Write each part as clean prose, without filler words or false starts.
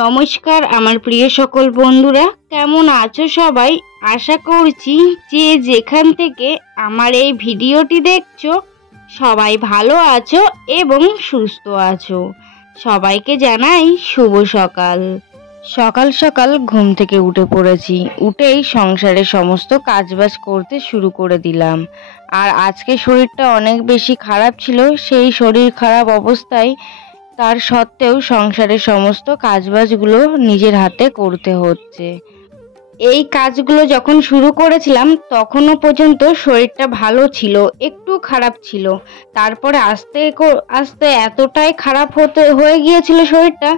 নমস্কার আমার প্রিয় সকল বন্ধুরা, কেমন আছো সবাই? আশা করছি যে যেখান থেকে আমার এই ভিডিওটি দেখছো সবাই ভালো আছো এবং সুস্থ আছো। সবাইকে জানাই শুভ সকাল। সকাল সকাল ঘুম থেকে উঠে পড়েছি, উঠেই সংসারের সমস্ত কাজবাজ করতে শুরু করে দিলাম। আর আজকে শরীরটা অনেক বেশি খারাপ ছিল, সেই শরীর খারাপ অবস্থায় তার সত্ত্বেও সংসারের সমস্ত কাজবাজগুলো নিজের হাতে করতে হচ্ছে। এই কাজগুলো যখন শুরু করেছিলাম তখনও পর্যন্ত শরীরটা ভালো ছিল, একটু খারাপ ছিল। তারপরে আস্তে আস্তে এতটাই খারাপ হয়ে গিয়েছিল শরীরটা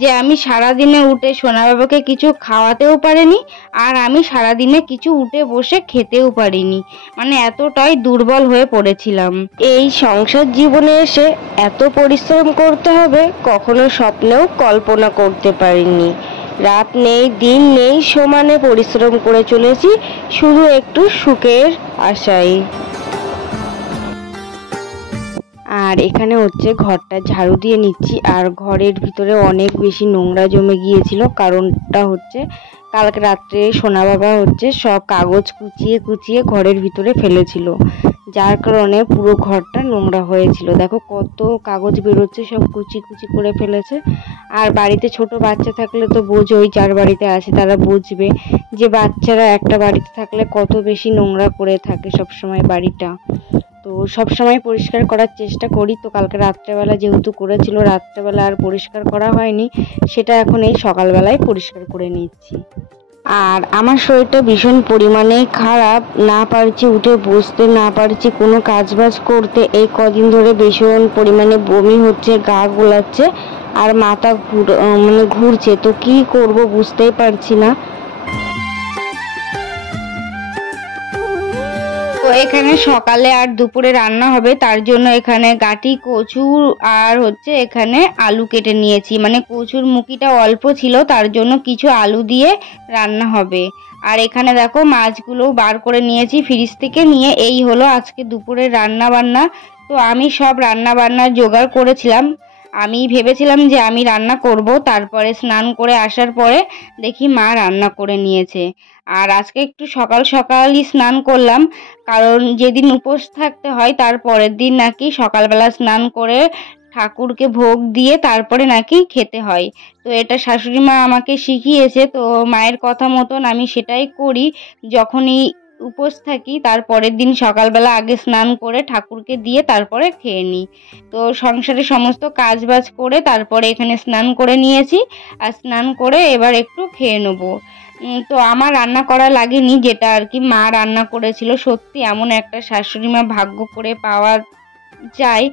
যে আমি সারাদিনে উঠে সোনা বাবাকে কিছু খাওয়াতেও পারিনি, আর আমি সারাদিনে কিছু উঠে বসে খেতেও পারিনি। মানে এতটাই দুর্বল হয়ে পড়েছিলাম। এই সংসার জীবনে এসে এত পরিশ্রম করতে হবে কখনো স্বপ্নেও কল্পনা করতে পারিনি। রাত নেই দিন নেই সমানে পরিশ্রম করে চলেছি, শুধু একটু সুখের আশায়। আর এখানে হচ্ছে ঘরটা ঝাড়ু দিয়ে নিচ্ছি, আর ঘরের ভিতরে অনেক বেশি নোংরা জমে গিয়েছিল। কারণটা হচ্ছে কালকে রাত্রে সোনা বাবা হচ্ছে সব কাগজ কুচিয়ে কুচিয়ে ঘরের ভিতরে ফেলেছিল, যার কারণে পুরো ঘরটা নোংরা হয়েছিল। দেখো কত কাগজ বেরোচ্ছে, সব কুচি কুচি করে ফেলেছে। আর বাড়িতে ছোট বাচ্চা থাকলে তো বোঝোই, যার বাড়িতে আছে তারা বুঝবে যে বাচ্চারা একটা বাড়িতে থাকলে কত বেশি নোংরা করে থাকে সবসময় বাড়িটা। তো সবসময় পরিষ্কার করার চেষ্টা করি। তো কালকে রাত্রেবেলা যেহেতু করেছিল, রাত্রেবেলা আর পরিষ্কার করা হয়নি, সেটা এখন এই সকালবেলায় পরিষ্কার করে নিচ্ছি। আর আমার শরীরটা ভীষণ পরিমাণে খারাপ, না পারছি উঠে বসতে, না পারছি কোনো কাজবাজ করতে। এই কদিন ধরে ভীষণ পরিমাণে বমি হচ্ছে, গা গোলাচ্ছে আর মাথা ঘুরছে। তো কি করব বুঝতেই পারছি না। তো এখানে সকালে আর দুপুরে রান্না হবে, তার জন্য এখানে গাটি কচু আর হচ্ছে এখানে আলু কেটে নিয়েছি। মানে কচুর মুখিটা অল্প ছিল, তার জন্য কিছু আলু দিয়ে রান্না হবে। আর এখানে দেখো মাছগুলো বার করে নিয়েছি ফ্রিজ থেকে, নিয়ে এই হলো আজকে দুপুরের রান্না বান্না। তো আমি সব রান্না বান্নার জোগাড় করেছিলাম। আমি ভেবেছিলাম যে আমি রান্না করব, তারপরে স্নান করে আসার পরে দেখি মা রান্না করে নিয়েছে। আর আজকে একটু সকাল সকালই স্নান করলাম, কারণ যেদিন উপোস থাকতে হয় তার পরের দিন নাকি সকালবেলা স্নান করে ঠাকুরকে ভোগ দিয়ে তারপরে নাকি খেতে হয়। তো এটা শাশুড়ি মা আমাকে শিখিয়েছে, তো মায়ের কথা মতন আমি সেটাই করি। যখনই উপোস থাকি তার পরের দিন সকালবেলা আগে স্নান করে ঠাকুরকে দিয়ে তারপরে খেয়ে নিই। তো সংসারে সমস্ত কাজবাজ করে তারপরে এখানে স্নান করে নিয়েছি, আর স্নান করে এবার একটু খেয়ে নেবো। তো আমার রান্না করা লাগেনি, যেটা আর কি মা রান্না করেছিল। সত্যি এমন একটা শাশুড়ি মা ভাগ্য করে পাওয়া যায়।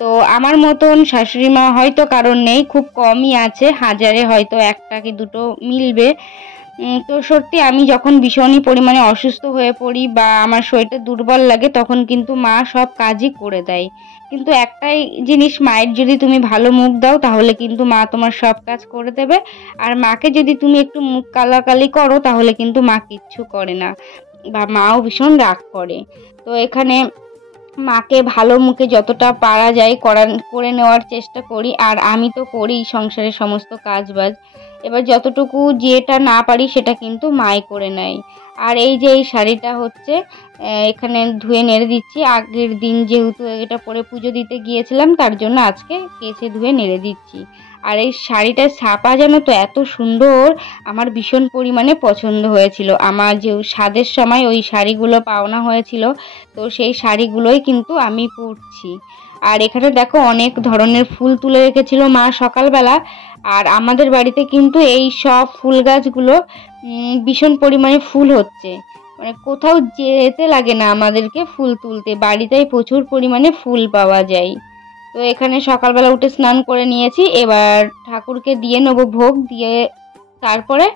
তো আমার মতন শাশুড়ি মা হয়তো কারণ নেই, খুব কমই আছে, হাজারে হয়তো একটা কি দুটো মিলবে। তো সত্যি আমি যখন ভীষণই পরিমাণে অসুস্থ হয়ে পড়ি বা আমার শরীরটা দুর্বল লাগে তখন কিন্তু মা সব কাজই করে দেয়। কিন্তু একটাই জিনিস, মায়ের যদি তুমি ভালো মুখ দাও তাহলে কিন্তু মা তোমার সব কাজ করে দেবে। আর মাকে যদি তুমি একটু মুখ কালাকালি করো তাহলে কিন্তু মা কিচ্ছু করে না, বা মাও ভীষণ রাগ করে। তো এখানে মাকে ভালো মুখে যতটা পারা যায় করে নেওয়ার চেষ্টা করি। আর আমি তো করি সংসারের সমস্ত কাজবাজ, এবার যতটুকু যেটা না পারি সেটা কিন্তু মাই করে নেয়। আর এই যে এই শাড়িটা হচ্ছে এখানে ধুয়ে নেড়ে দিচ্ছি। আগের দিন যেহেতু এটা পরে পুজো দিতে গিয়েছিলাম তার জন্য আজকে কেচে ধুয়ে নেড়ে দিচ্ছি। আর এই শাড়িটার ছাপা যেন তো এত সুন্দর, আমার ভীষণ পরিমাণে পছন্দ হয়েছিল। আমার যে স্বাদের সময় ওই শাড়িগুলো পাওনা হয়েছিল, তো সেই শাড়িগুলোই কিন্তু আমি পরছি। আর এখানে দেখো অনেক ধরনের ফুল তুলে রেখেছিল মা সকালবেলা। আর আমাদের বাড়িতে কিন্তু এই সব ফুল গাছগুলো ভীষণ পরিমাণে ফুল হচ্ছে, মানে কোথাও যেতে লাগে না আমাদেরকে ফুল তুলতে, বাড়িতেই প্রচুর পরিমাণে ফুল পাওয়া যায়। তো এখানে সকালবেলা উঠে স্নান করে নিয়েছি, এবার ঠাকুরকে দিয়ে নেবো ভোগ দিয়ে, তারপরে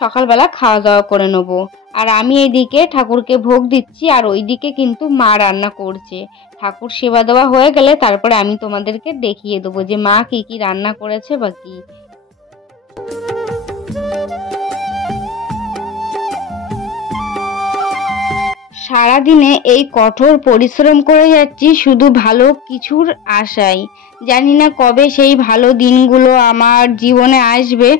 সকালবেলা খাওয়া দাওয়া করে নেবো। আর আমি এইদিকে ঠাকুরকে ভোগ দিচ্ছি, আর ওইদিকে কিন্তু মা রান্না করছে। ঠাকুর সেবা দেওয়া হয়ে গেলে তারপরে আমি তোমাদেরকে দেখিয়ে দেবো যে মা কি কি রান্না করেছে বা কি। সারাদিনে এই কঠোর পরিশ্রম করে যাচ্ছি শুধু ভালো কিছুর আশায়। জানি না কবে সেই ভালো দিনগুলো আমার জীবনে আসবে।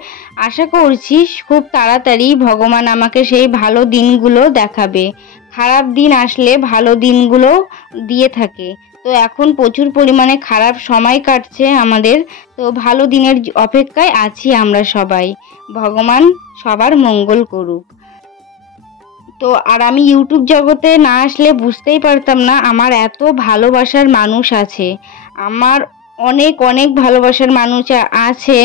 আশা করছি খুব তাড়াতাড়ি ভগবান আমাকে সেই ভালো দিনগুলো দেখাবে। খারাপ দিন আসলে ভালো দিনগুলো দিয়ে থাকে। তো এখন প্রচুর পরিমাণে খারাপ সময় কাটছে আমাদের। তো ভালো দিনের অপেক্ষায় আছি আমরা সবাই। ভগবান সবার মঙ্গল করুক। তো আর আমি ইউটিউব জগতে না আসলে বুঝতেই পারতাম না আমার এত ভালোবাসার মানুষ আছে। আমার অনেক অনেক ভালোবাসার মানুষ আছে,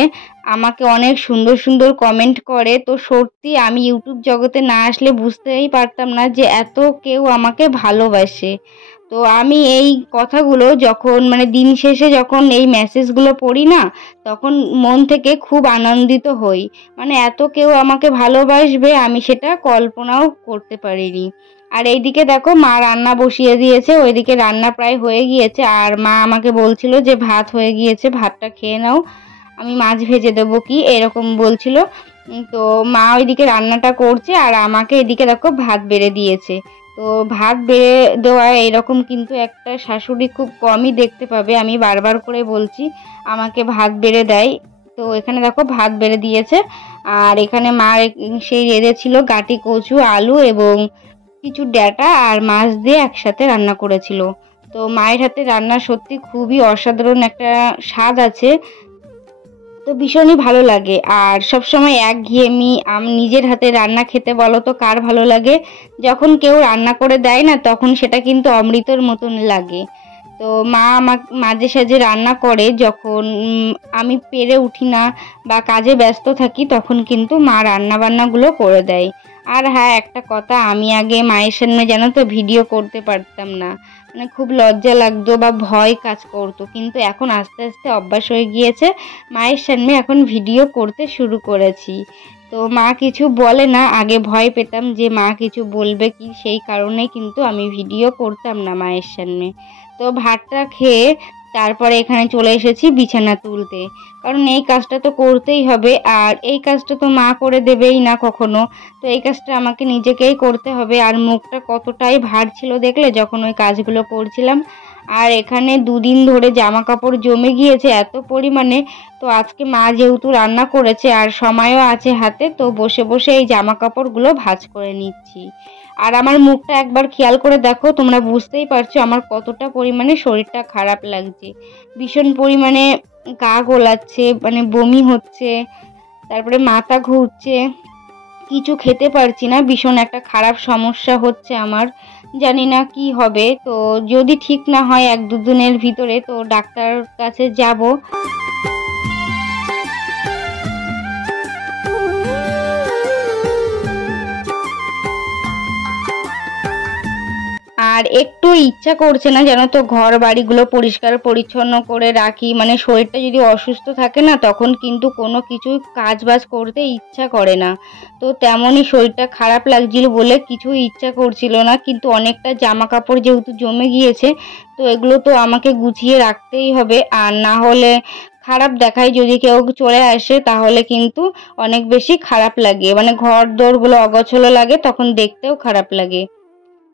আমাকে অনেক সুন্দর সুন্দর কমেন্ট করে। তো সত্যি আমি ইউটিউব জগতে না আসলে বুঝতেই পারতাম না যে এত কেউ আমাকে ভালোবাসে। তো আমি এই কথাগুলো যখন দিন শেষে যখন এই মেসেজগুলো পড়ি না, তখন মন থেকে খুব আনন্দিত হই। এত কেউ আমাকে ভালোবাসবে আমি সেটা কল্পনাও করতে পারিনি। আর এইদিকে দেখো মা রান্না বসিয়ে দিয়েছে, ওইদিকে রান্না প্রায় হয়ে গিয়েছে। আর মা আমাকে বলছিল যে ভাত হয়ে গিয়েছে, ভাতটা খেয়ে নাও, আমি মাছ ভেজে দেবো কি এরকম বলছিল। তো মা ওইদিকে রান্নাটা করছে আর আমাকে এদিকে দেখো ভাত বেড়ে দিয়েছে। তো ভাত বেড়ে দেওয়া এরকম কিন্তু একটা শাশুড়ি খুব কমই দেখতে পাবে, আমি বারবার করে বলছি আমাকে ভাত বেড়ে দেয়। তো এখানে দেখো ভাত বেড়ে দিয়েছে। আর এখানে মা সেই রেঁধেছিল গাটি কচু, আলু এবং কিছু ডাঁটা আর মাছ দিয়ে একসাথে রান্না করেছিল। তো মায়ের হাতে রান্না সত্যি খুবই অসাধারণ একটা স্বাদ আছে। তো ভীষণই ভালো লাগে। আর সবসময় একঘেয়েমি নিজের হাতে রান্না খেতে বলো তো কার ভালো লাগে? যখন কেউ রান্না করে দেয় না তখন সেটা কিন্তু অমৃতর মতন লাগে। তো মা আমাকে মাঝে সাঝে রান্না করে যখন আমি পেরে উঠি না বা কাজে ব্যস্ত থাকি, তখন কিন্তু মা রান্না বান্নাগুলো করে দেয়। আর হ্যাঁ, একটা কথা, আমি আগে মায়ের সামনে জানো তো ভিডিও করতে পারতাম না, খুব লজ্জা লাগতো বা ভয় কাজ করতো। কিন্তু এখন আস্তে আস্তে অভ্যাস হয়ে গিয়েছে, মায়ের সামনে এখন ভিডিও করতে শুরু করেছি। তো মা কিছু বলে না, আগে ভয় পেতাম যে মা কিছু বলবে কি, সেই কারণে কিন্তু আমি ভিডিও করতাম না মায়ের সামনে। তো ভাতটা খেয়ে তারপরে এখানে চলে এসেছি বিছানা তুলতে, কারণ এই কাজটা তো করতেই হবে। আর এই কাজটা তো মা করে দেবেই না কখনো, তো এই কাজটা আমাকে নিজেকেই করতে হবে। আর মুখটা কতটাই ভার ছিল দেখলে যখন ওই কাজগুলো করছিলাম। আর এখানে দুদিন ধরে জামা কাপড় জমে গিয়েছে এত পরিমাণে। তো আজকে মা যেহেতু রান্না করেছে আর সময়ও আছে হাতে, তো বসে বসে এই জামা কাপড়গুলো ভাঁজ করে নিচ্ছি। আর আমার মুখটা একবার খেয়াল করে দেখো, তোমরা বুঝতেই পারছো আমার কতটা পরিমাণে শরীরটা খারাপ লাগছে। ভীষণ পরিমাণে গা গোলাচ্ছে, বমি হচ্ছে, তারপরে মাথা ঘুরছে, কিছু খেতে পারছি না, ভীষণ একটা খারাপ সমস্যা হচ্ছে আমার। জানি না কি হবে। তো যদি ঠিক না হয় 1-2 দিনের ভিতরে, তো ডাক্তার কাছে যাব। আর একটু ইচ্ছা করছে না জানো তো ঘর বাড়িগুলো পরিষ্কার পরিচ্ছন্ন করে রাখি। শরীরটা যদি অসুস্থ থাকে না, তখন কিন্তু কোনো কিছু কাজ বাজ করতে ইচ্ছা করে না। তো তেমনই শরীরটা খারাপ লাগছিল বলে কিছুই ইচ্ছা করছিল না। কিন্তু অনেকটা জামা কাপড় যেহেতু জমে গিয়েছে, তো এগুলো তো আমাকে গুছিয়ে রাখতেই হবে। আর না হলে খারাপ দেখায়, যদি কেউ চলে আসে তাহলে কিন্তু অনেক বেশি খারাপ লাগে, ঘর দোরগুলো অগোছালো লাগে, তখন দেখতেও খারাপ লাগে।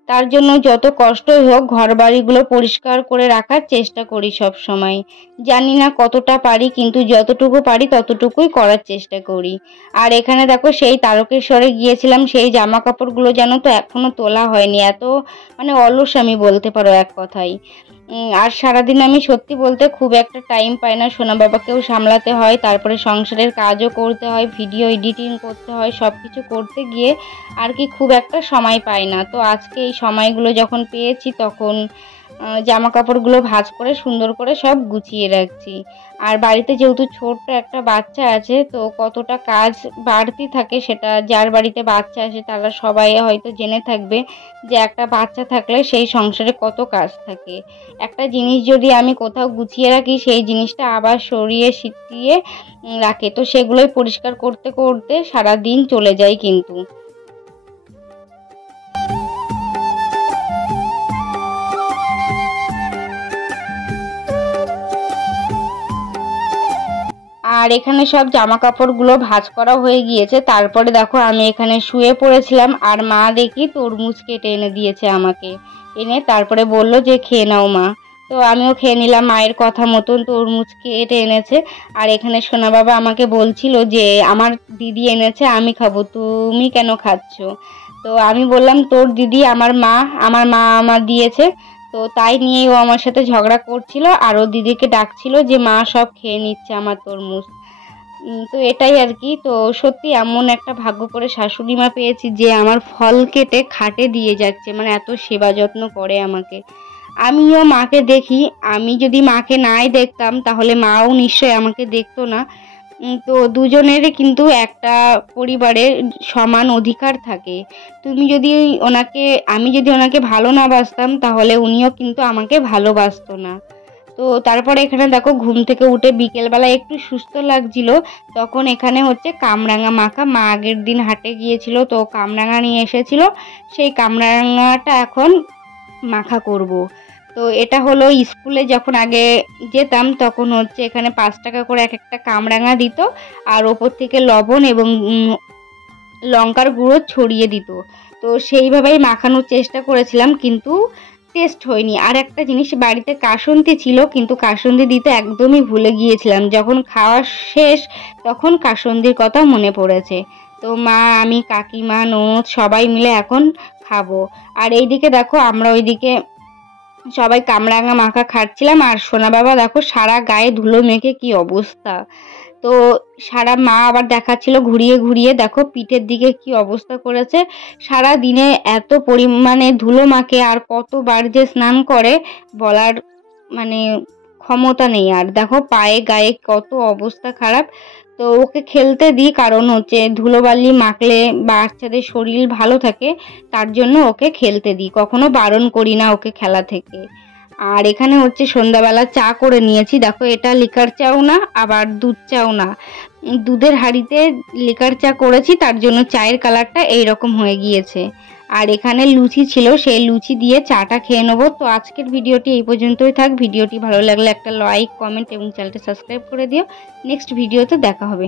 তার জন্য যত কষ্টই হোক ঘর বাড়িগুলো পরিষ্কার করে রাখার চেষ্টা করি সব সময়। জানি না কতটা পারি, কিন্তু যতটুকু পারি ততটুকুই করার চেষ্টা করি। আর এখানে দেখো সেই তারকেশ্বরে গিয়েছিলাম, সেই জামা কাপড়গুলো জানো তো এখনো তোলা হয়নি। এত অলস আমি বলতে পারো এক কথায়। আর সারাদিন আমি সত্যি বলতে খুব একটা টাইম পাই না, সোনা বাবাকেও সামলাতে হয়, তারপরে সংসারের কাজও করতে হয়, ভিডিও এডিটিং করতে হয়, সব কিছু করতে গিয়ে আর কি খুব একটা সময় পাই না। তো আজকে এই সময়গুলো যখন পেয়েছি তখন জামা কাপড়গুলো ভাঁজ করে সুন্দর করে সব গুছিয়ে রাখছি। আর বাড়িতে যেহেতু ছোট্ট একটা বাচ্চা আছে, তো কতটা কাজ বাড়তি থাকে সেটা যার বাড়িতে বাচ্চা আসে তারা সবাই হয়তো জেনে থাকবে যে একটা বাচ্চা থাকলে সেই সংসারে কত কাজ থাকে। একটা জিনিস যদি আমি কোথাও গুছিয়ে রাখি, সেই জিনিসটা আবার সরিয়ে ছিটিয়ে রাখে, তো সেগুলোই পরিষ্কার করতে করতে সারা দিন চলে যায় কিন্তু। আর এখানে সব জামা কাপড়গুলো ভাঁজ করা হয়ে গিয়েছে। তারপরে দেখো আমি এখানে শুয়ে পড়েছিলাম, আর মা দেখি তরমুজ কেটে এনে দিয়েছে আমাকে। এনে তারপরে বলল যে খেয়ে নাও মা। তো আমিও খেয়ে নিলাম, মায়ের কথা মতন তরমুজ কেটে এনেছে। আর এখানে সোনা বাবা আমাকে বলছিল যে আমার দিদি এনেছে, আমি খাবো, তুমি কেন খাচ্ছ? তো আমি বললাম তোর দিদি আমার মা আমার দিয়েছে। তো তাই নিয়েই ও আমার সাথে ঝগড়া করছিল, আর ও দিদিকে ডাকছিল যে মা সব খেয়ে নিচ্ছে আমার তরমুজ। তো এটাই আর কি। তো সত্যি এমন একটা ভাগ্য করে শাশুড়ি মা পেয়েছি যে আমার ফল কেটে খাটে দিয়ে যাচ্ছে, মানে এত সেবা যত্ন করে আমাকে। আমিও মাকে দেখি, আমি যদি মাকে নাই দেখতাম তাহলে মাও নিশ্চয়ই আমাকে দেখতো না। তো দুজনেরই কিন্তু একটা পরিবারে সমান অধিকার থাকে। আমি যদি ওনাকে ভালো না বাসতাম তাহলে উনিও কিন্তু আমাকে ভালোবাসতো না। তো তারপরে এখানে দেখো ঘুম থেকে উঠে বিকেলবেলা একটু সুস্থ লাগছিল, তখন এখানে হচ্ছে কামরাঙা মাখা, মা আগের দিন হাটে গিয়েছিল তো কামরাঙা নিয়ে এসেছিল, সেই কামরাঙাটা এখন মাখা করব। তো এটা হলো স্কুলে যখন আগে যেতাম তখন হচ্ছে এখানে 5 টাকা করে এক একটা কামরাঙা দিত, আর ওপর থেকে লবণ এবং লঙ্কার গুঁড়ো ছড়িয়ে দিত। তো সেইভাবেই মাখানোর চেষ্টা করেছিলাম, কিন্তু টেস্ট হয়নি। আর একটা জিনিস, বাড়িতে কাসুন্দি ছিল কিন্তু কাসুন্দি দিতে একদমই ভুলে গিয়েছিলাম। যখন খাওয়া শেষ তখন কাসুন্দির কথা মনে পড়েছে। তো মা, আমি, কাকিমা, ননদ সবাই মিলে এখন খাবো। আর এইদিকে দেখো আমরা ওইদিকে সবাই কামরাঙা মাখা খাচ্ছিলাম, আর সোনা বাবা দেখো সারা গায়ে ধুলো মেখে কি অবস্থা। তো সারা মা আবার দেখাচ্ছিল ঘুরিয়ে ঘুরিয়ে, দেখো পিঠের দিকে কি অবস্থা করেছে। সারা দিনে এত পরিমাণে ধুলো মাখে, আর কতবার যে স্নান করে বলার মানে ক্ষমতা নেই। আর দেখো পায়ে গায়ে কত অবস্থা খারাপ। তো ওকে খেলতে দিই, কারণ হচ্ছে ধুলোবালি মাখলে বাচ্চাদের শরীর ভালো থাকে, তার জন্য ওকে খেলতে দিই, কখনো বারণ করি না ওকে খেলা থেকে। আর এখানে হচ্ছে সন্ধ্যাবেলা চা করে নিয়েছি, দেখো এটা লিকার চাও না আবার দুধ চাও না, দুধের হাঁড়িতে লিকার চা করেছি, তার জন্য চায়ের কালারটা এইরকম হয়ে গিয়েছে। আর এখানে লুচি ছিল, সেই লুচি দিয়ে চাটা খেয়ে নেবো। তো আজকের ভিডিওটি এই পর্যন্তই থাক। ভিডিওটি ভালো লাগলে একটা লাইক, কমেন্ট এবং চ্যানেলটা সাবস্ক্রাইব করে দিও। নেক্সট ভিডিওতে দেখা হবে।